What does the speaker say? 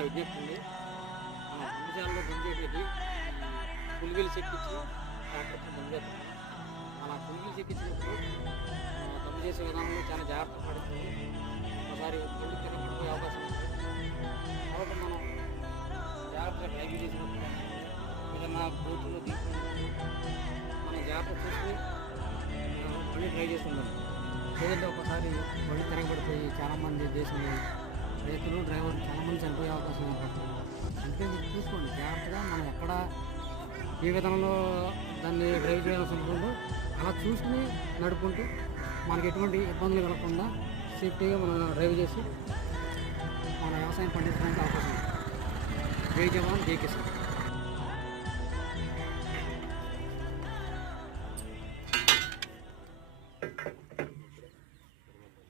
చిన్న విజ్ఞప్తి ఉంది. మన దుండిశాలలో దుంజేటికి పులివెలు చెక్కించి ట్రాక్టర్తో దుంజేస్తాం. అలా పులివెలు చెక్కించినప్పుడు దుండి చేసే విధానంలో చాలా జాగ్రత్త పడుతుంది. ఒకసారి దుండి తిరగబడిపోయే అవకాశం ఉంది. కాబట్టి మనం జాగ్రత్తగా డ్రైవింగ్ చేసినప్పుడు ఏదన్నా బోతుల్లో తీసుకున్నప్పుడు మనం జాగ్రత్త చూసుకుని బండి డ్రైవ్ చేస్తుంటాం. లేదంటే ఒకసారి బండి తిరగబడిపోయి చాలామంది దేశంలో రైతులు డ్రైవర్లు చాలామంది చనిపోయే అవకాశం ఏర్పడుతుంది. అంటే మీరు చూసుకోండి జాగ్రత్తగా మనం ఎక్కడ ఏ విధంలో దాన్ని డ్రైవ్ చేయాల్సి ఉంటుందో అలా చూసుకుని నడుపుకుంటూ మనకి ఎటువంటి ఇబ్బందులు కలగకుండా సేఫ్టీగా మనం డ్రైవ్ చేసి మన వ్యవసాయం పండించడానికి అవకాశం ఉంది. జై జవాన్ జై కిసాన్.